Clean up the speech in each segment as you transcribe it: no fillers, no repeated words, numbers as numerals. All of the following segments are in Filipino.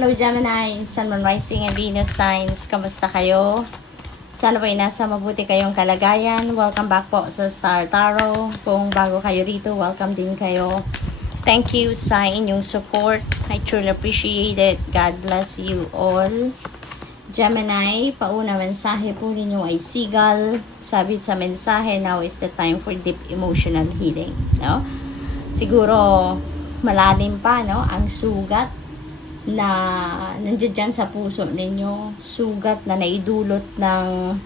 Hello Gemini, Sun, Moon, Rising, and Venus signs. Kamusta kayo? Sana ba'y nasa mabuti kayong kalagayan. Welcome back po sa Star Tarot. Kung bago kayo rito, welcome din kayo. Thank you sa inyong support. I truly appreciate it. God bless you all. Gemini, pauna mensahe po ninyo ay seagull. Sabit sa mensahe, now is the time for deep emotional healing. No? Siguro malalim pa, no, ang sugat na nandiyan dyan sa puso ninyo, sugat na naidulot ng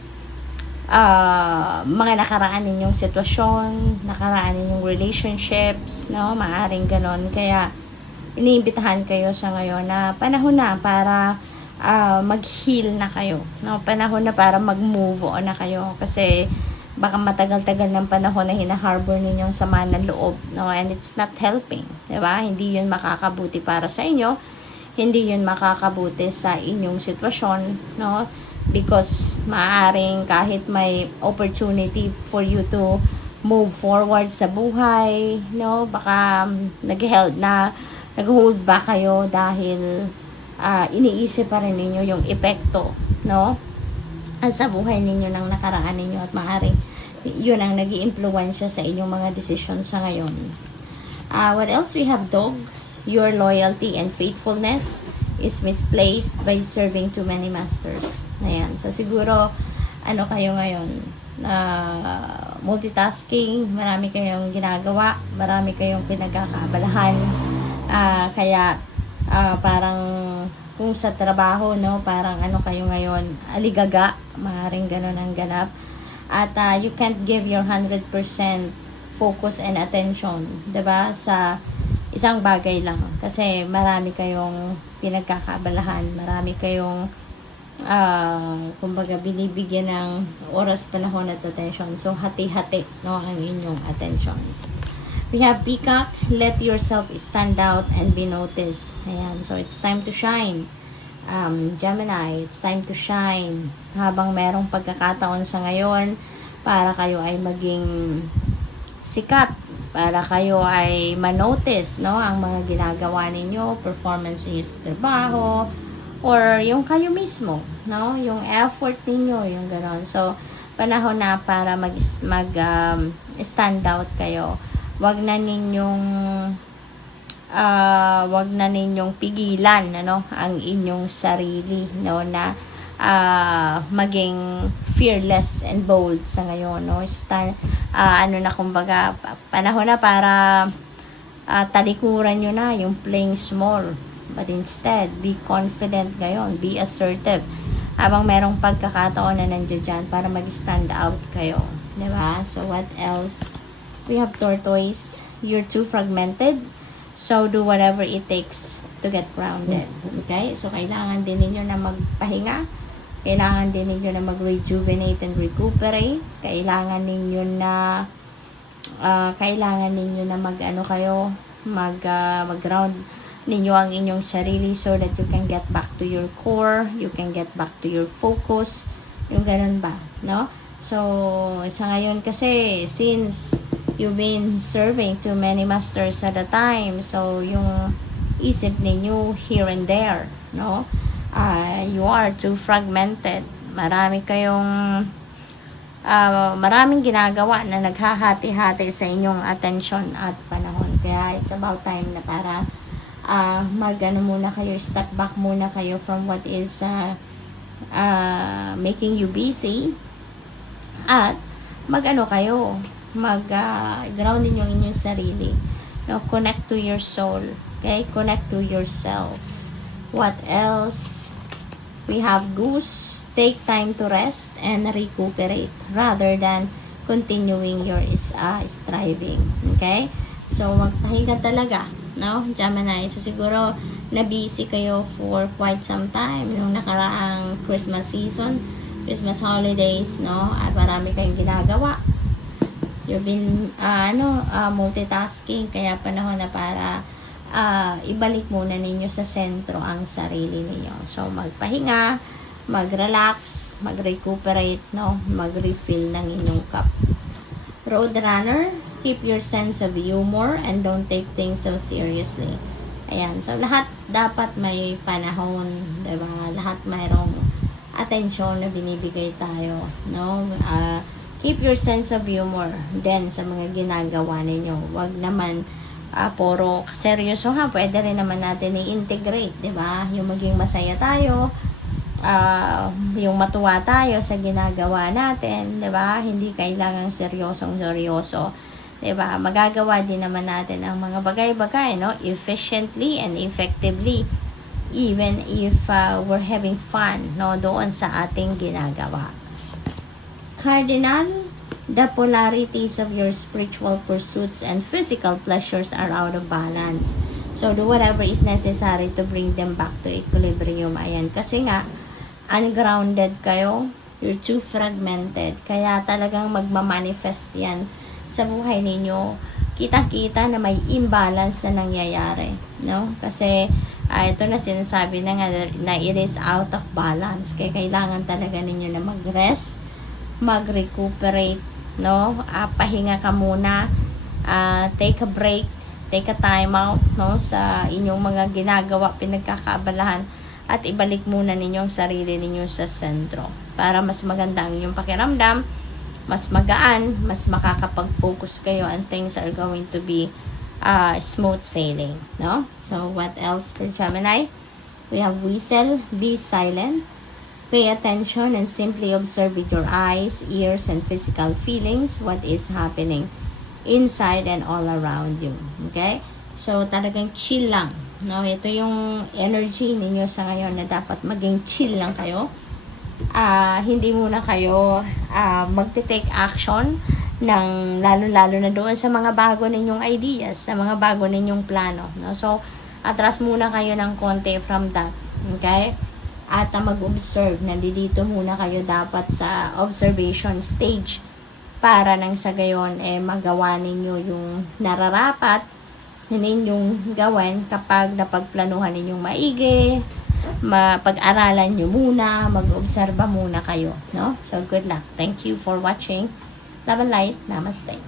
mga nakaraan ninyong sitwasyon, nakaraan ninyong relationships, no, maaring ganon. Kaya iniimbitahan kayo sa ngayon na panahon na para mag-heal na kayo, no, panahon na para mag-move on na kayo, kasi baka matagal-tagal ng panahon na hinaharbor ninyong sama ng loob, no, and it's not helping, diba? Hindi yun makakabuti para sa inyo, hindi yun makakabuti sa inyong sitwasyon, no, because maaring kahit may opportunity for you to move forward sa buhay, no, baka nag-hold back kayo dahil iniisip pa rin ninyo yung epekto, no, sa buhay ninyo ng nakaraan ninyo, at maaring yun ang nag-iimpluwensya sa inyong mga decisions sa ngayon. What else? We have dog. Your loyalty and faithfulness is misplaced by serving too many masters. Ayan. So, siguro, ano kayo ngayon? Multitasking, marami kayong ginagawa, marami kayong pinagkakaabalahan. Kaya, parang kung sa trabaho, no, parang ano kayo ngayon, aligaga, maaaring ganun ang ganap. At you can't give your 100% focus and attention, 'di ba, sa isang bagay lang, kasi marami kayong pinagkakaabalahan, marami kayong kumbaga binibigyan ng oras, panahon at attention. So hati-hati, no, ang inyong attention. We have Peacock. Let yourself stand out and be noticed. Ayan. So, it's time to shine. Gemini, it's time to shine. Habang merong pagkakataon sa ngayon para kayo ay maging sikat, para kayo ay manotice, no, ang mga ginagawa ninyo, performance ninyo sa trabaho, or yung kayo mismo, no, yung effort ninyo, yung gano'n. So, panahon na para stand out kayo. Wag na ninyong pigilan, ano, ang inyong sarili, no, na maging fearless and bold sa ngayon, no. Kumbaga, panahon na para talikuran nyo na yung playing small, but instead be confident ngayon, be assertive habang merong pagkakataon na nandiyan dyan para mag-stand out kayo, diba? So what else? We have Tortoise. You're too fragmented, so do whatever it takes to get grounded. Okay? So, kailangan din ninyo na magpahinga. Kailangan din ninyo na mag-rejuvenate and recuperate. Kailangan ninyo na mag-ground ninyo ang inyong sarili so that you can get back to your core, you can get back to your focus. Yung ganun ba, no? So, sa ngayon kasi, since you've been serving too many masters at a time, so yung isip ninyo here and there, no, you are too fragmented. Maraming ginagawa na naghahati-hati sa inyong attention at panahon. Kaya it's about time na para muna kayo, step back muna kayo from what is making you busy, at ground ninyo ang inyong sarili, no? Connect to your soul, okay? Connect to yourself. What else? We have Goose. Take time to rest and recuperate rather than continuing your striving, okay? So magpahinga talaga, no, Gemini? So siguro na busy kayo for quite some time nung nakaraang Christmas season, Christmas holidays, no, at marami kayong ginagawa. You've been multitasking, kaya panahon na para ibalik muna ninyo sa sentro ang sarili ninyo. So magpahinga, mag-relax, mag-recuperate, no, mag-refill ng inyong cup. Roadrunner, keep your sense of humor and don't take things so seriously. Ayan. So, lahat dapat may panahon, diba? Lahat mayroong atensyon na binibigay tayo, no? Keep your sense of humor din sa mga ginagawa ninyo. Wag naman puro seryoso ha. Pwede rin naman natin i-integrate, diba? Yung maging masaya tayo, yung matuwa tayo sa ginagawa natin, 'di ba? Hindi kailangang seryoso, 'di ba? Magagawa din naman natin ang mga bagay-bagay, no? Efficiently and effectively, even if we're having fun, no, doon sa ating ginagawa. Cardinal, the polarities of your spiritual pursuits and physical pleasures are out of balance. So, do whatever is necessary to bring them back to equilibrium. Ayan. Kasi nga, ungrounded kayo, you're too fragmented, kaya talagang magmamanifest yan sa buhay ninyo. Kitang-kita na may imbalance na nangyayari, no? Kasi ito na sinasabi na nga na it is out of balance, kaya kailangan talaga ninyo na mag-rest, mag-recuperate, no? Pahinga ka muna, take a break, take a time out, no, sa inyong mga ginagawa, pinagkakaabalahan, at ibalik muna ninyo ang sarili ninyo sa sentro para mas maganda ang inyong pakiramdam, mas magaan, mas makakapag-focus kayo, and things are going to be smooth sailing, no? So, what else for Gemini? We have whistle, be silent, pay attention, and simply observe with your eyes, ears, and physical feelings what is happening inside and all around you. Okay? So, talagang chill lang. No, ito yung energy ninyo sa ngayon na dapat maging chill lang kayo. Hindi muna kayo magte-take action ng lalo-lalo na doon sa mga bago ninyong ideas, sa mga bago ninyong plano. No? So, atras muna kayo ng konti from that. Okay? At mag-observe. Nandito muna kayo dapat sa observation stage para nang sa gayon magawa ninyo yung nararapat ninyong gawin kapag napagplanuhan ninyong maigi, mapag-aralan nyo muna, mag-obserba muna kayo, no? So, good luck. Thank you for watching. Love and light. Namaste.